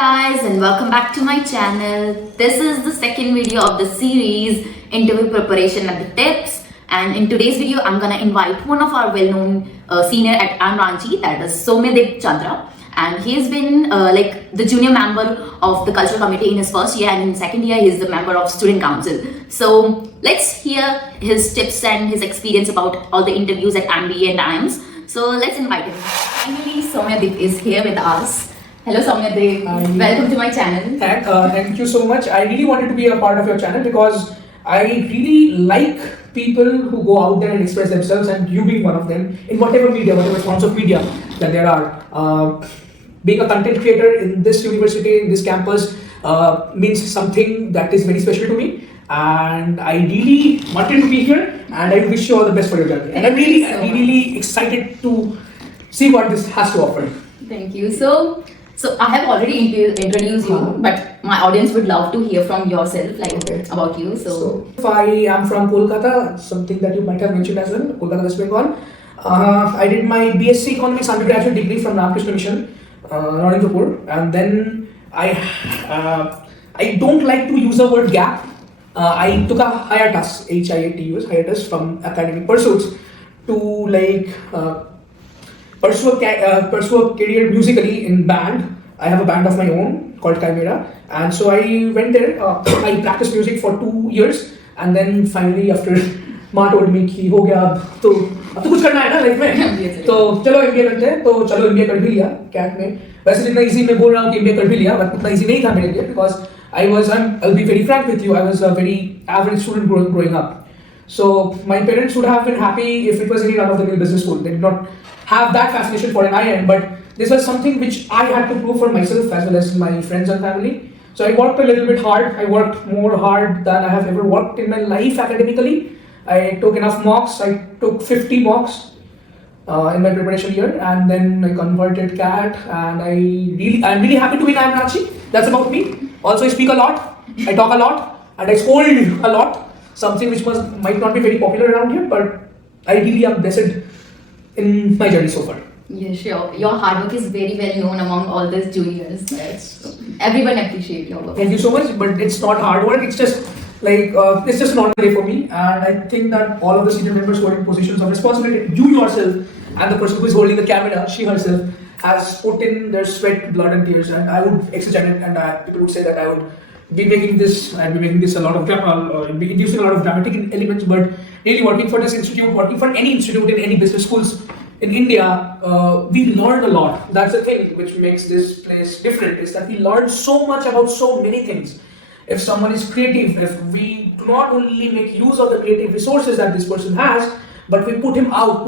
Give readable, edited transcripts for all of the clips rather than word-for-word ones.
guys, and welcome back to my channel. This is the second video of the series interview preparation and the tips, and in today's video I'm gonna invite one of our well-known senior at Ranchi, that is Soumyadeep Chandra, and he has been like the junior member of the cultural committee in his first year, and in second year he is the member of student council. So let's hear his tips and his experience about all the interviews at MBA and IIMs. So let's invite him. Finally, Soumyadeep is here with us. Hello Soumyadeep, welcome to my channel. Thank you so much. I really wanted to be a part of your channel because I really like people who go out there and express themselves, and you being one of them in whatever media, whatever forms of media that there are. Being a content creator in this university, in this campus, means something that is very special to me, and I really wanted to be here, and I wish you all the best for your journey. And I'm really excited to see what this has to offer. Thank you. So I have already introduced you, but my audience would love to hear from yourself, about you. So if I am from Kolkata, something that you might have mentioned as well, Kolkata, West Bengal. I did my BSc Economics undergraduate degree from Ramakrishna Mission, Narendrapur, and then I don't like to use the word gap. I took a hiatus, HIATUS, hiatus from academic pursuits to pursue a career musically in band. I have a band of my own called Chimera, and so I went there. I practiced music for 2 years, and then finally after माँ told me कि हो गया अब तो कुछ करना है ना लाइफ में, तो चलो MBA करते हैं. तो चलो MBA कर भी लिया कैट में. वैसे जितना इजी मैं बोल रहा हूँ कि MBA कर भी लिया, बट उतना इजी नहीं था मेरे लिए, because I'll be very frank with you, I was a very average student growing up. So my parents would have been happy if it was any run-of-the-mill business school. They did not have that fascination for an IIM, but this was something which I had to prove for myself as well as my friends and family. So I worked a little bit hard. I worked more hard than I have ever worked in my life academically. I took enough mocks. I took 50 mocks in my preparation year, and then I converted CAT, and I'm really happy to be IIM Ranchi. That's about me. Also, I speak a lot, I talk a lot, and I scold a lot. Something which might not be very popular around here, but I really am blessed in my journey so far. Yeah, sure. Your hard work is very well known among all these juniors. So everyone appreciates your work. Thank you so much, but it's not hard work. It's just it's just an ordinary day for me, and I think that all of the senior members who are in positions of responsibility, you yourself and the person who is holding the camera, she herself, has put in their sweat, blood, and tears. And I would exaggerate, and people would say that I'd be making this a lot of inducing a lot of dramatic elements, but really working for this institute, working for any institute in any business schools in India, we learned a lot. That's the thing which makes this place different, is that we learn so much about so many things. If someone is creative, if we do not only make use of the creative resources that this person has, but we put them out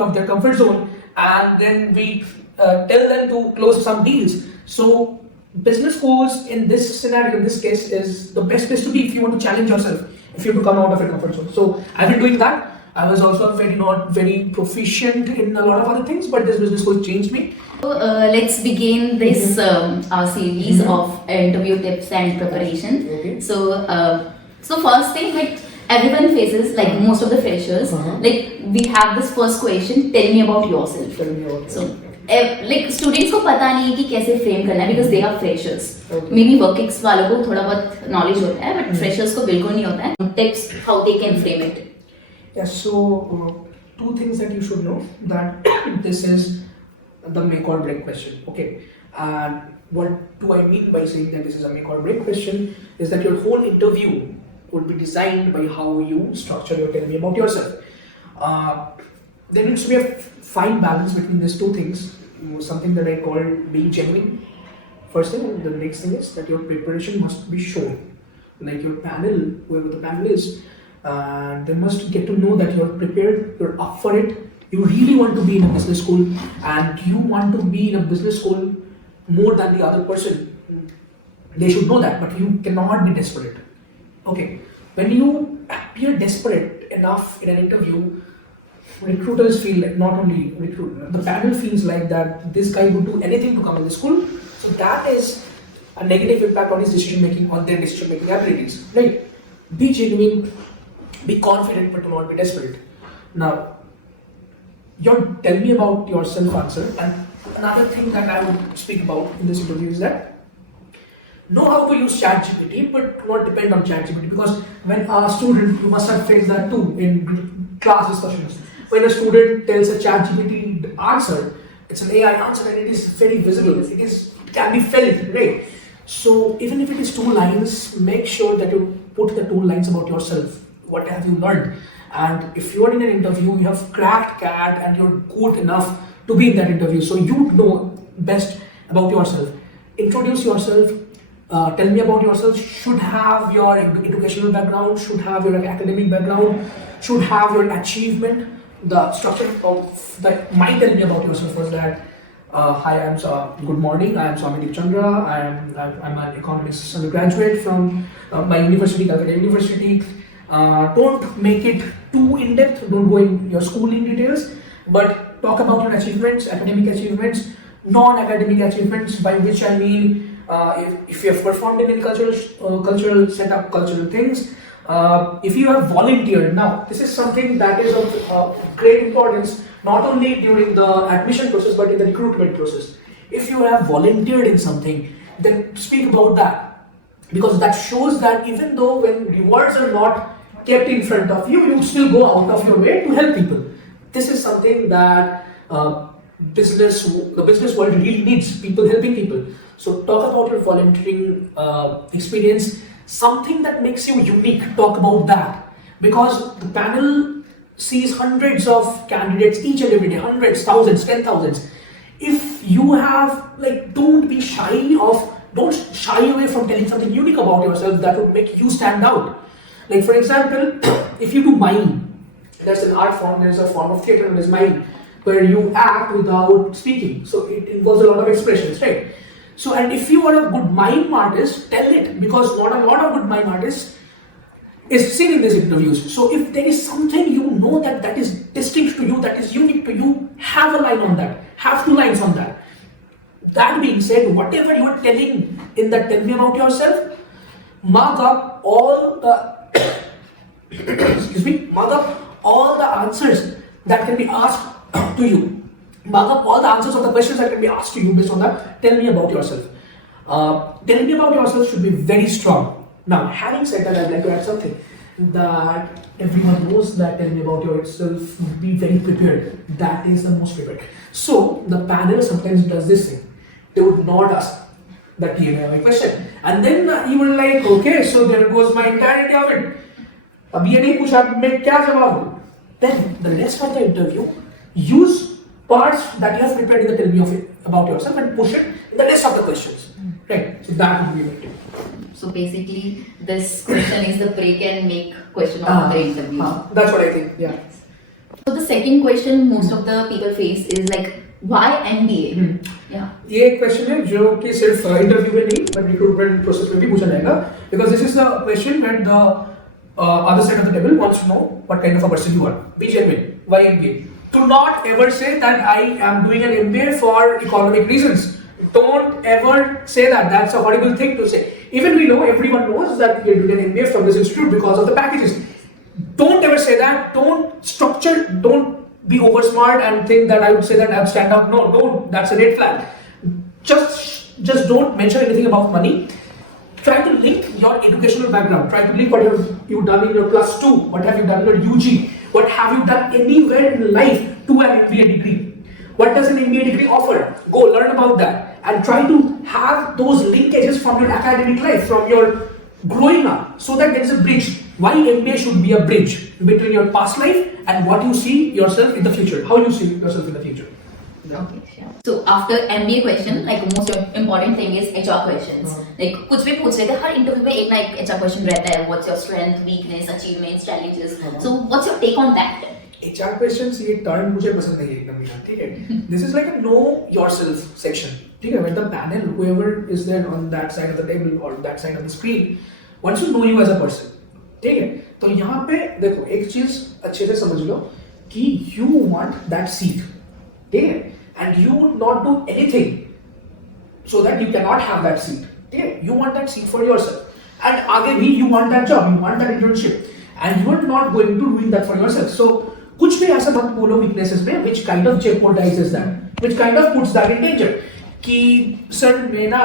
of their comfort zone, and then we tell them to close some deals. So business schools in this scenario, in this case, is the best place to be if you want to challenge yourself, if you have to come out of your comfort zone. So I've been doing that. I was also not very proficient in a lot of other things, but this business school changed me. So let's begin this our series of interview tips and preparation. Okay. So first thing, everyone faces, most of the freshers, we have this first question: tell me about yourself. Tell me about So students को पता नहीं है कि कैसे frame करना है, because they are freshers. Maybe workix वालों को थोड़ा बहुत knowledge होता है, but freshers को बिल्कुल नहीं होता है. Tips how they can frame it. Yeah, so two things that you should know, that this is the make or break question. Okay, and what do I mean by saying that this is a make or break question is that your whole interview would be designed by how you structure your tell me about yourself. There needs to be a fine balance between these two things, something that I call being genuine. First thing, and the next thing is that your preparation must be shown. Like your panel, whoever the panel is, they must get to know that you're prepared, you're up for it, you really want to be in a business school, and you want to be in a business school more than the other person. They should know that, but you cannot be desperate. Okay, when you appear desperate enough in an interview, recruiters feel like, not only the panel feels like that this guy would do anything to come in the school. So that is a negative impact on his decision making, on their decision making abilities. Right? Be genuine, be confident, but do not be desperate. Now, tell me about yourself answer. And another thing that I would speak about in this interview is that know how to use ChatGPT, but not depend on ChatGPT, because when a student, you must have faced that too in class discussions. When a student tells a ChatGPT answer, it's an AI answer and it is very visible. It can be felt, right? So even if it is 2 lines, make sure that you put the 2 lines about yourself. What have you learned? And if you are in an interview, you have cracked CAT and you're good enough to be in that interview. So you know best about yourself. Introduce yourself. Tell me about yourself. Should have your educational background, should have your academic background, should have your achievement. The structure of that might tell me about yourself was that hi, good morning. I am Swami Chandra. I'm an economics undergraduate from my university, Calcutta University. Don't make it too in depth. Don't go in your schooling details, but talk about your achievements, academic achievements, non-academic achievements. By which I mean, if you have performed in any cultural setup, cultural things. If you have volunteered, now this is something that is of great importance, not only during the admission process but in the recruitment process. If you have volunteered in something, then speak about that, because that shows that even though when rewards are not kept in front of you, you still go out of your way to help people. This is something that the business world really needs, people helping people. So talk about your volunteering experience, something that makes you unique. Talk about that, because the panel sees hundreds of candidates each and every day, hundreds, thousands, 10,000s. If you have, like, don't shy away from telling something unique about yourself that would make you stand out. Like, for example, if you do mime, there's an art form, there's a form of theatre known as mime, where you act without speaking. So it involves a lot of expressions, right? So, and if you are a good mime artist, tell it, because not a lot of good mime artists is seen in these interviews. So if there is something you know that is distinct to you, that is unique to you, have a line on that, have 2 lines on that. That being said, whatever you are telling in that tell me about yourself, mark up all the mark up all the answers that can be asked to you. Mark up all the answers of the questions that can be asked to you based on that. Tell me about yourself. Telling me about yourself should be very strong. Now, having said that, I'd like to add something that everyone knows that tell me about yourself, be very prepared. That is the most prepared. So, the panel sometimes does this thing. They would not ask the TMI question. And then you were like, okay, so there goes my entirety of it. अब ये नहीं पूछा मैं क्या जवाब दूं? Then the rest of the interview, use parts that you have prepared in the tell me of it about yourself and push it in the rest of the questions. Right? So that would be it. So basically, this question is the break and make question of the interview. That's what I think. Yeah. So the second question most of the people face is like, why MBA? Yeah. ये एक question है जो कि सिर्फ interview में नहीं but recruitment process में भी पूछा जाएगा, because this is the question when the other side of the table wants to know what kind of a person you are. Be genuine. Why MBA? Do not ever say that I am doing an MBA for economic reasons. Don't ever say that. That's a horrible thing to say. Even we know, everyone knows that you're doing an MBA from this institute because of the packages. Don't ever say that. Don't be over smart and think that I would say that I'll stand out. No, don't. That's a red flag. Just don't mention anything about money. Try to link your educational background. Try to link what have you done in your plus 2, what have you done in your UG, what have you done anywhere in life to an MBA degree. What does an MBA degree offer? Go learn about that and try to have those linkages from your academic life, from your growing up, so that there is a bridge. Why MBA should be a bridge between your past life and what you see yourself in the future, how you see yourself in the future. Okay, sure. So after MBA question, like most important thing is HR questions. Like कुछ भी पूछ रहे थे, हर interview में एक ना एक HR question रहता है. What's your strength, weakness, achievements, challenges? So what's your take on that? HR questions ये टर्म मुझे पसंद नहीं है एकदम भी, ठीक है? This is like a know yourself section, ठीक है? When the panel, whoever is there on that side of the table or that side of the screen, wants to know you as a person, ठीक है? तो यहाँ पे देखो एक चीज अच्छे से समझ लो कि you want that seat, ठीक है? And you would not do anything so that you cannot have that seat, ठीक है? You want that seat for yourself, and आगे भी you want that job, you want that internship, and you are not going to doing that for yourself. So कुछ भी ऐसा मत बोलो weaknesses में which kind of jeopardizes that, which kind of puts that in danger. कि sir मैं ना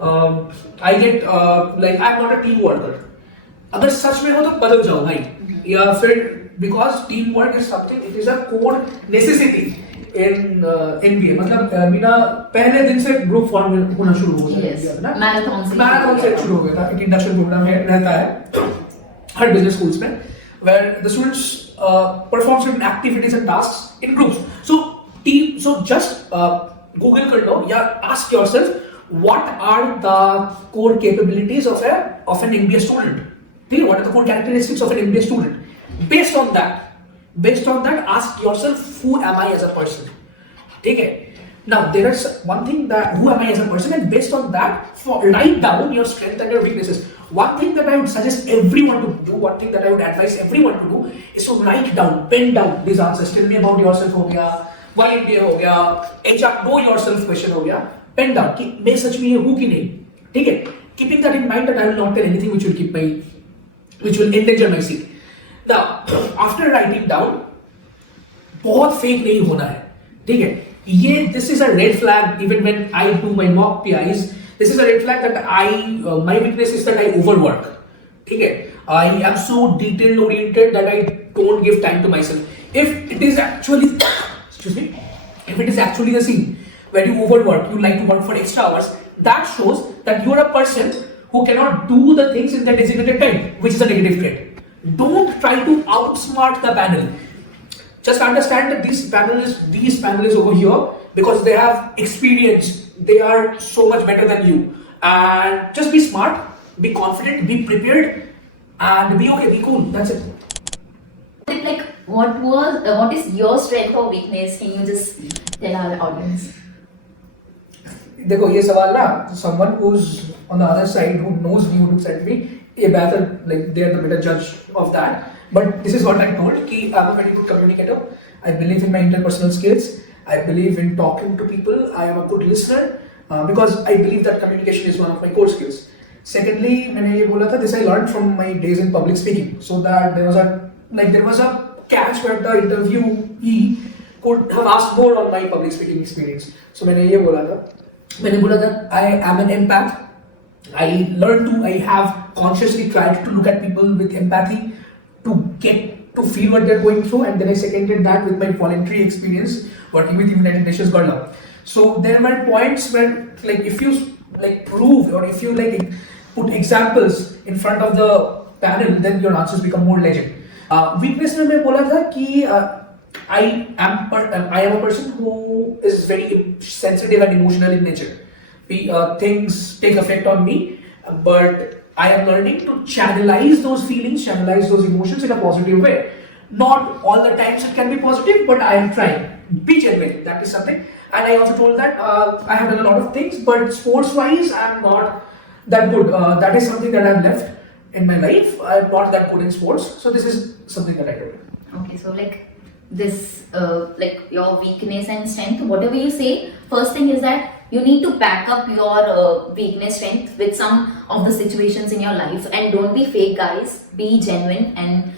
I get like I'm not a team worker. अगर सच में हो तो बदल जाओ भाई, या फिर because teamwork is something, it is a core necessity in NBA. मतलब मीना पहले दिन से ग्रुप फॉर्म होना शुरू हो गया था ना, मैराथन से शुरू हो गया था. एक इंडक्शन प्रोग्राम रहता है हर बिजनेस स्कूल्स में, where the students perform certain activities and tasks in groups. So just Google कर लो या ask yourself what are the core capabilities of an MBA student. ठीक है, what are the core characteristics of an MBA student? Based on that, ask yourself who am I as a person. ठीक है. Now there is one thing that who am I as a person, and based on that, write down your strengths and your weaknesses. One thing that I would suggest everyone to do, one thing that I would advise everyone to do is to write down, pen down these answers. Tell me about yourself हो गया, why MBA हो गया, HR know yourself question हो गया, pen down कि मैं सच में ये हूँ कि नहीं. ठीक है. Keeping that in mind, that I will not tell anything which will endanger my seat. Now, after writing down, बहुत fake नहीं होना है. ठीक है. This is a red flag. Even when I do my mock PIs, this is a red flag that my weakness is that I overwork. ठीक है. I am so detail oriented that I don't give time to myself. If it is actually if it is actually the scene where you overwork, you like to work for extra hours, that shows that you are a person who cannot do the things in the designated time, which is a negative trait. Don't try to outsmart the panel. Just understand that these panelists over here, because they have experience, they are so much better than you. And just be smart, be confident, be prepared, and be okay, be cool. That's it. Like, what is your strength or weakness? Can you just tell our audience? देखो ये सवाल ना, someone who's on the other side, who knows me, who looks at me, ये better, like they are the better judge of that. But this is what I'm told कि I'm a very good communicator. I believe in my interpersonal skills. I believe in talking to people. I am a good listener because I believe that communication is one of my core skills. Secondly, मैंने ये बोला था, this I learned from my days in public speaking. So that there was a catch where the interviewee could have asked more on my public speaking experience. So मैंने बोला that I am an empath. I have consciously tried to look at people with empathy to get to feel what they're going through, and then I seconded that with my voluntary experience working with United Nations Girl. So there were points where, like, if you like prove or if you like put examples in front of the panel, then your answers become more legend. Weakness में मैं बोला था कि I am a person who is very sensitive and emotional in nature. Things take effect on me, but I am learning to channelize those feelings, channelize those emotions in a positive way. Not all the times it can be positive, but I am trying. Be genuine. That is something. And I also told that I have done a lot of things, but sports-wise, I am not that good. That is something that I have left in my life. I am not that good in sports, so this is something that I do. Okay, so like this, like your weakness and strength, whatever you say, first thing is that you need to back up your weakness, strength with some of the situations in your life, and don't be fake, guys. Be genuine and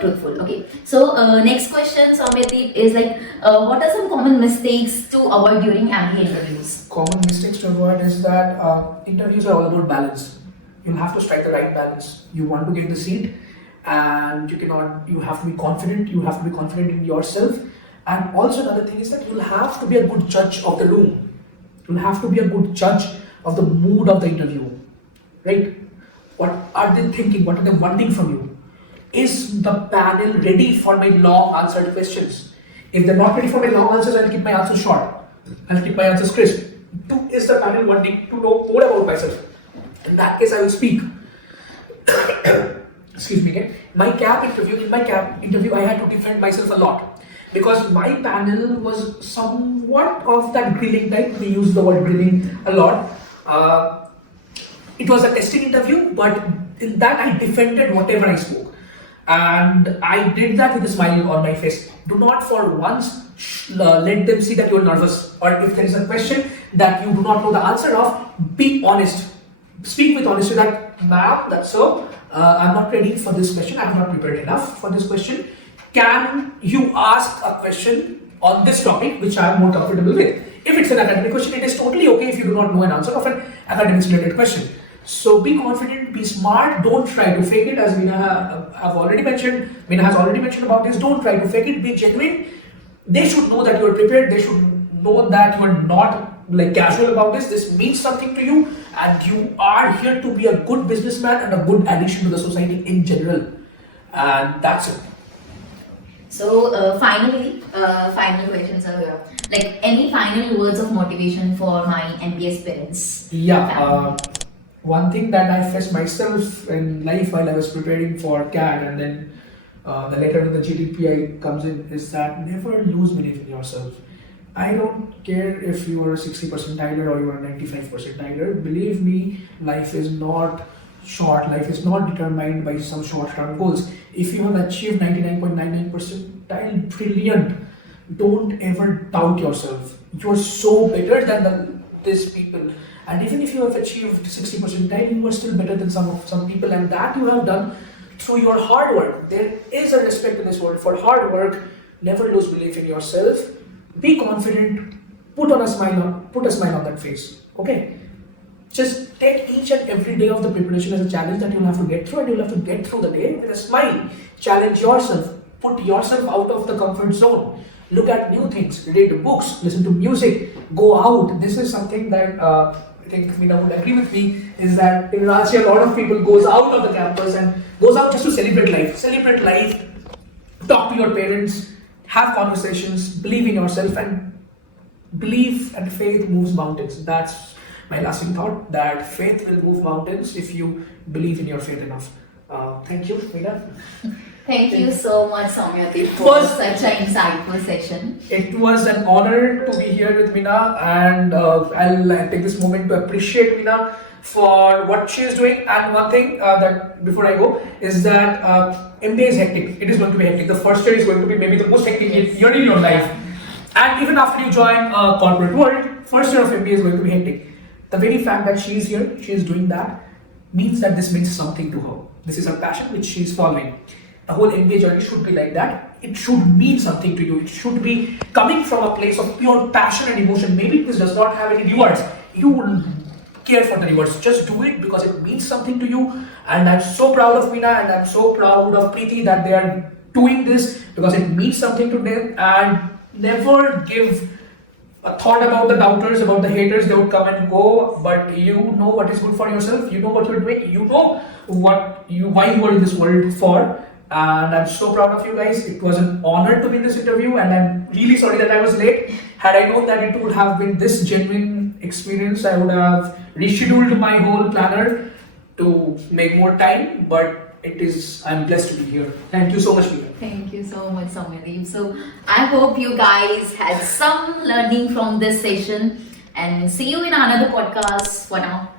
truthful. Okay, so next question, Soumyadeep, is like, what are some common mistakes to avoid during MBA interviews? Common mistakes to avoid is that interviews are all about balance. You'll have to strike the right balance. You want to get the seat, and you have to be confident. You have to be confident in yourself. And also another thing is that you'll have to be a good judge of the room. You'll have to be a good judge of the mood of the interview, right? What are they thinking? What are they wanting from you? Is the panel ready for my long answered questions? If they're not ready for my long answers, I'll keep my answers short. I'll keep my answers crisp. Is the panel wanting to know more about myself? In that case, I will speak. Excuse me again. In my CAP interview, I had to defend myself a lot. Because my panel was somewhat of that grilling type. We use the word grilling a lot. It was a testing interview, but in that I defended whatever I spoke. And I did that with a smile on my face. Do not for once let them see that you are nervous. Or if there is a question that you do not know the answer of, be honest. Speak with honesty that, ma'am, that's so, I'm not ready for this question. I'm not prepared enough for this question. Can you ask a question on this topic which I am more comfortable with? If it's an academic question, it is totally okay if you do not know an answer of an academics related question. So be confident, be smart, don't try to fake it, as have already mentioned. Meena has already mentioned about this. Don't try to fake it, be genuine. They should know that you are prepared, they should know that you are not like casual about this. This means something to you, and you are here to be a good businessman and a good addition to the society in general. And that's it. So final questions are here. Like any final words of motivation for my MBS parents? Yeah, one thing that I faced myself in life while I was preparing for CAT, and then the later in the GDPI comes in, is that never lose belief in yourself. I don't care if you are a 60 percentiler or you are a 95 percentiler. Believe me, life is not short. Life is not determined by some short-term goals. If you have achieved 99.99 percentile, brilliant. Don't ever doubt yourself. You are so better than these people. And even if you have achieved 60 percentile, you are still better than some people, and that you have done through your hard work. There is a respect in this world for hard work. Never lose belief in yourself. Be confident. Put a smile on that face. Okay. Just take each and every day of the preparation as a challenge that you'll have to get through, and you'll have to get through the day with a smile. Challenge yourself. Put yourself out of the comfort zone. Look at new things. Read books. Listen to music. Go out. This is something that I think Meena would agree with me, is that in Ranchi a lot of people goes out of the campus and goes out just to celebrate life. Celebrate life. Talk to your parents. Have conversations. Believe in yourself, and belief and faith moves mountains. That's my lasting thought, that faith will move mountains if you believe in your faith enough. Thank you, Meena. Thank you so much, Soumyati, for such an insightful session. It was an honor to be here with Meena, and I'll take this moment to appreciate Meena for what she is doing. And one thing that before I go is that MBA is hectic. It is going to be hectic. The first year is going to be maybe the most hectic year in your life. And even after you join a corporate world, first year of MBA is going to be hectic. The very fact that she is here, she is doing that, means that this means something to her. This is her passion which she is following. The whole MBA journey should be like that. It should mean something to you. It should be coming from a place of pure passion and emotion. Maybe this does not have any rewards. You wouldn't care for the rewards. Just do it because it means something to you. And I'm so proud of Meena, and I'm so proud of Preeti that they are doing this because it means something to them. And never give a thought about the doubters, about the haters. They would come and go, but you know what is good for yourself. You know what you're doing. You know why you are in this world for. And I'm so proud of you guys. It was an honor to be in this interview, and I'm really sorry that I was late. Had I known that it would have been this genuine experience, I would have rescheduled my whole planner to make more time, but I'm blessed to be here. Thank you so much, Meena. Thank you so much, Soumyati. So I hope you guys had some learning from this session, and see you in another podcast. For now,